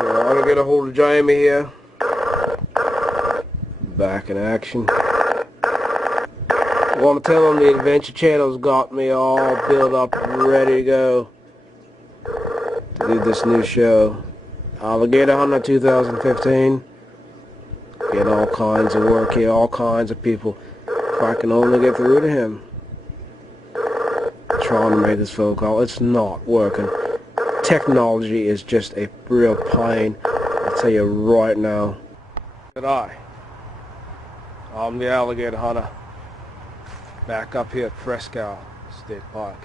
So I'm gonna get a hold of Jamie here. Back in action. I want to tell him the Adventure Channel's got me all built up, ready to go to do this new show. Aligator Hunter 2015. Get all kinds of work here, all kinds of people. If I can only get through to him. Trying to make this phone call, it's not working. Technology is just a real pain. I'll tell you right now. Good eye. I'm the Alligator Hunter. Back up here at Presque State Park.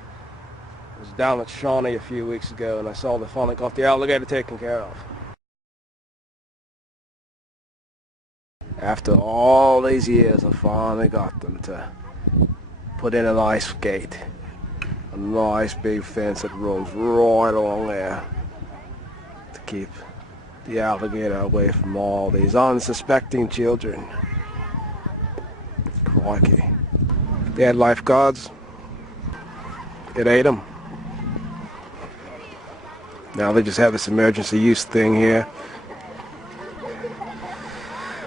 I was down at Shawnee a few weeks ago and I saw they finally got the alligator taken care of. After all these years, I finally got them to put in an ice gate. A nice big fence that runs right along there to keep the alligator away from all these unsuspecting children. Crikey. They had lifeguards. It ate them. Now they just have this emergency use thing here.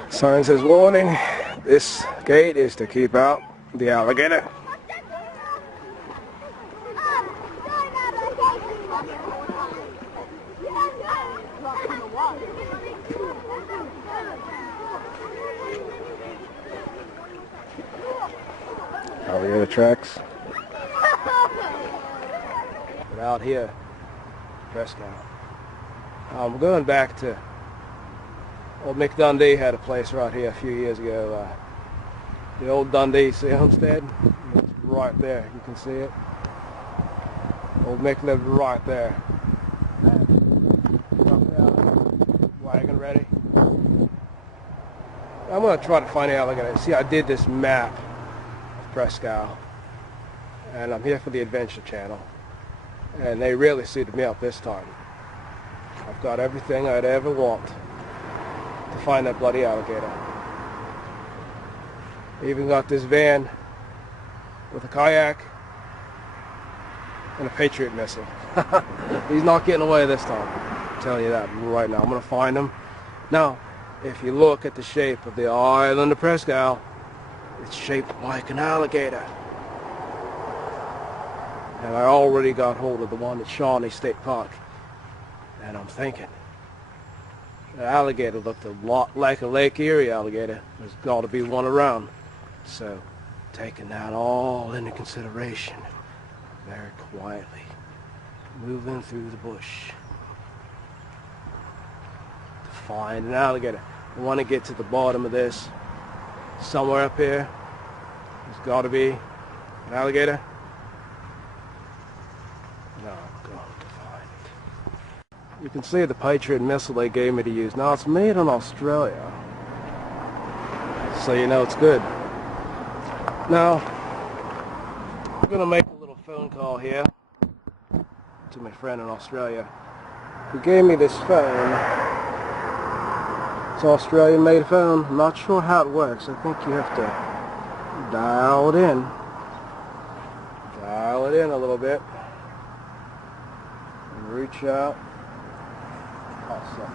Sign says, warning, this gate is to keep out the alligator. Alligator tracks. But out here, Presque. I'm going back to old Mick Dundee had a place right here a few years ago. The old Dundee homestead. It's right there. You can see it. Old Mick lived right there. Wagon ready. I'm going to try to find the alligator. See, I did this map of Presque, and I'm here for the Adventure Channel, and they really suited me up this time. I've got everything I'd ever want to find that bloody alligator. I even got this van with a kayak and a Patriot missile. He's not getting away this time. I'm telling you that right now. I'm going to find him. Now, if you look at the shape of the island of Presque, it's shaped like an alligator. And I already got hold of the one at Shawnee State Park. And I'm thinking, the alligator looked a lot like a Lake Erie alligator. There's got to be one around. So, taking that all into consideration, very quietly, moving through the bush to find an alligator. I want to get to the bottom of this. Somewhere up here, there's got to be an alligator. No, I'm going to find it. You can see the Patriot missile they gave me to use. Now it's made in Australia, so you know it's good. Now, I'm going to make a little phone call here to my friend in Australia who gave me this phone. It's an Australian-made phone. I'm not sure how it works. I think you have to dial it in. Dial it in a little bit. And reach out. Awesome.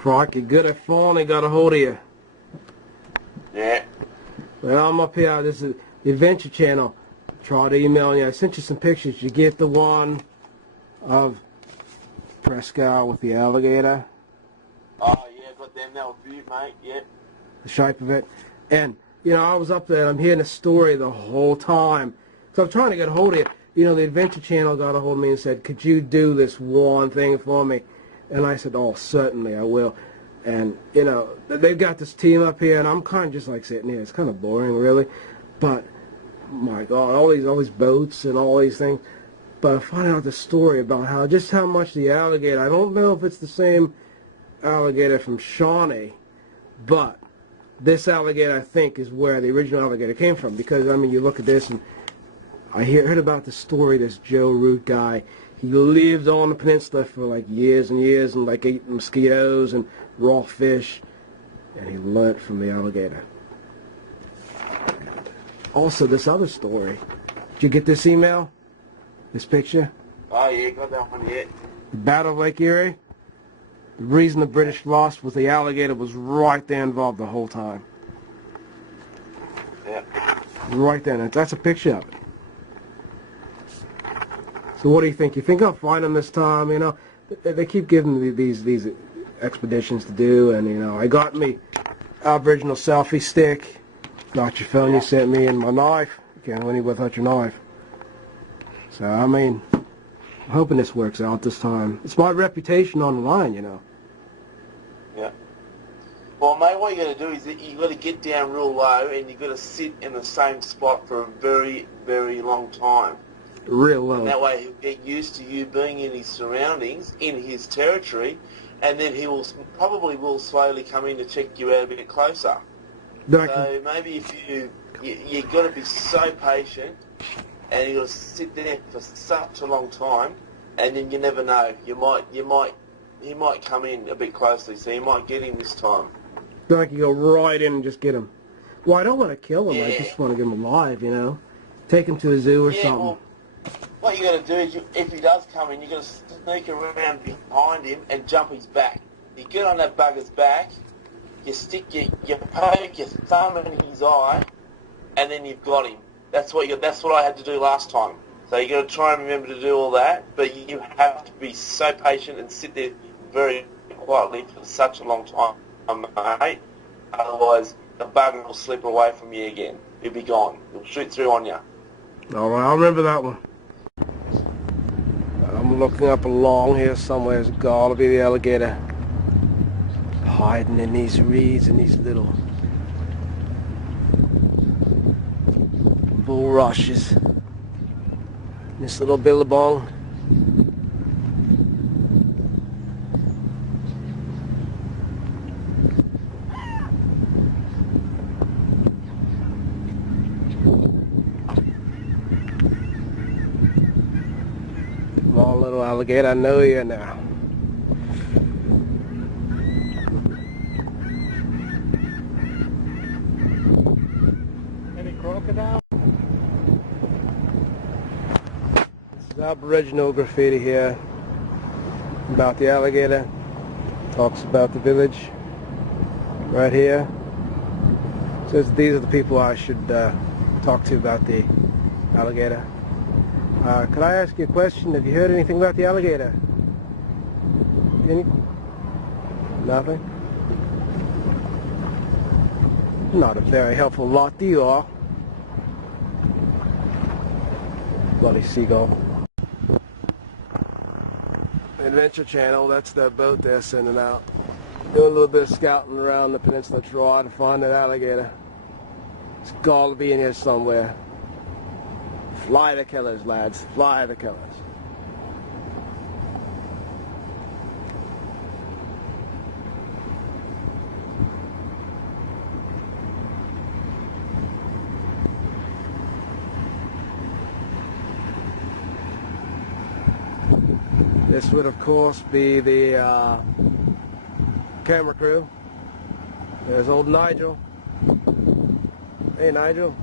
Crikey, good, I finally got a hold of you. Yeah. Well, I'm up here. This is the Adventure Channel. Tried emailing you. I sent you some pictures. Did you get the one of Presque with the alligator? Oh, yeah, got them. That was beaut, mate. Yeah. The shape of it. And, you know, I was up there. I'm hearing the story the whole time. So I'm trying to get a hold of you. You know, the Adventure Channel got a hold of me and said, could you do this one thing for me? And I said, oh, certainly I will. And, you know, they've got this team up here, and I'm kind of just like sitting here. It's kind of boring, really. But, my God, all these boats and all these things. But I find out the story about how much the alligator, I don't know if it's the same alligator from Shawnee, but this alligator, I think, is where the original alligator came from. Because, I mean, you look at this, and I heard about the story, this Joe Root guy. He lived on the peninsula for like years and years and like ate mosquitoes and raw fish, and he learnt from the alligator. Also, this other story. Did you get this email? This picture? Oh yeah, got that one yet. The Battle of Lake Erie. The reason the British lost was the alligator was right there involved the whole time. Yeah. Right there. That's a picture of it. So what do you think? You think I'll find them this time? You know, they keep giving me these expeditions to do, and you know, I got me Aboriginal selfie stick. Got your phone you sent me, and my knife. You can't win it without your knife. So I mean, I'm hoping this works out this time. It's my reputation on the line, you know. Yeah. Well, mate, what you got to do is that you got to get down real low, and you got to sit in the same spot for a very, very long time. Real low. And that way he'll get used to you being in his surroundings, in his territory, and then he will probably will slowly come in to check you out a bit closer. So maybe if you got to be so patient, and you got to sit there for such a long time, and then you never know. He might come in a bit closely, so you might get him this time. Like you go right in and just get him. Well, I don't want to kill him. Yeah. I just want to get him alive, you know. Take him to a zoo or something. Well, what you got to do is, if he does come in, you got to sneak around behind him and jump his back. You get on that bugger's back, you poke your thumb in his eye, and then you've got him. That's what I had to do last time. So you got to try and remember to do all that, but you have to be so patient and sit there very quietly for such a long time, mate. Otherwise, the bugger will slip away from you again. He'll be gone. He'll shoot through on you. All right, I'll remember that one. I'm looking up along here somewhere. There's got to be the alligator hiding in these reeds and these little bulrushes. This little billabong. Come on, little alligator, I know you now. Any crocodile? This is Aboriginal graffiti here about the alligator. Talks about the village right here. Says these are the people I should talk to about the alligator. Could I ask you a question? Have you heard anything about the alligator? Any? Nothing? Not a very helpful lot, you are. Bloody seagull. Adventure Channel, that's the boat they're sending out. Doing a little bit of scouting around the peninsula, trying to find that alligator. It's got to be in here somewhere. Fly the killers, lads. Fly the killers. This would, of course, be the camera crew. There's old Nigel. Hey, Nigel.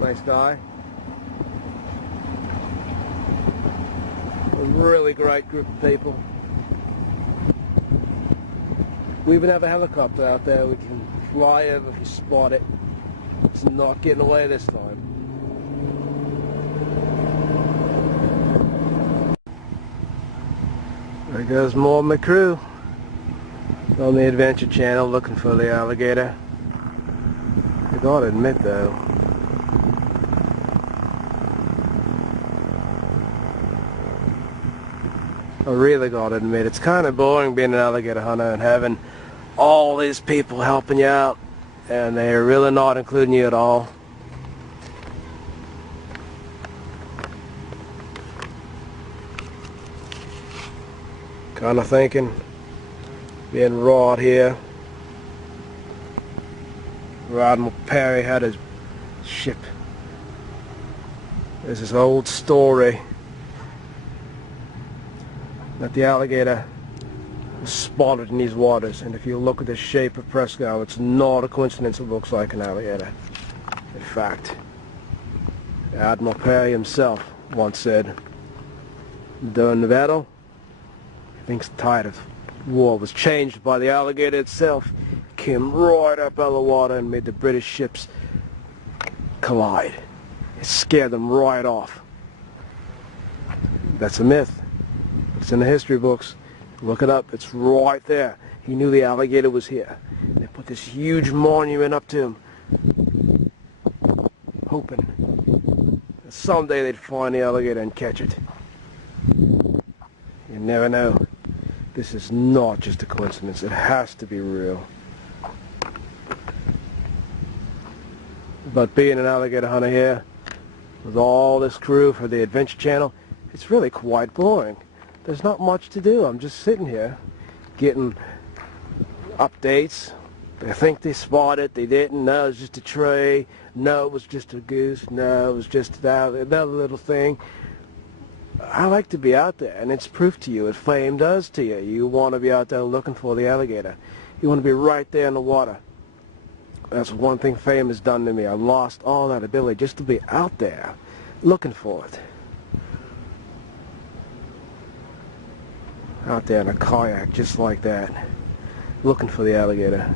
Nice guy. A really great group of people. We even have a helicopter out there. We can fly over if you spot it. It's not getting away this time. There goes more of my crew on the Adventure Channel looking for the alligator. I gotta admit though, I really gotta admit, it's kind of boring being an alligator hunter and having all these people helping you out, and they're really not including you at all. Kind of thinking, being raw out here. Admiral Perry had his ship There's this old story that the alligator was spotted in these waters, and if you look at the shape of Presque, it's not a coincidence it looks like an alligator. In fact, Admiral Perry himself once said during the battle, he thinks the tide of war was changed by the alligator itself. Came right up out of the water and made the British ships collide. It scared them right off. That's a myth. It's in the history books. Look it up. It's right there. He knew the alligator was here. They put this huge monument up to him, hoping that someday they'd find the alligator and catch it. You never know. This is not just a coincidence. It has to be real. But being an alligator hunter here, with all this crew for the Adventure Channel, it's really quite boring. There's not much to do. I'm just sitting here getting updates. They think they spotted it, they didn't. No, it was just a tree. No, it was just a goose. No, it was just another little thing. I like to be out there, and it's proof to you what fame does to you. You want to be out there looking for the alligator. You want to be right there in the water. That's one thing fame has done to me. I lost all that ability just to be out there looking for it. Out there in a kayak just like that, looking for the alligator.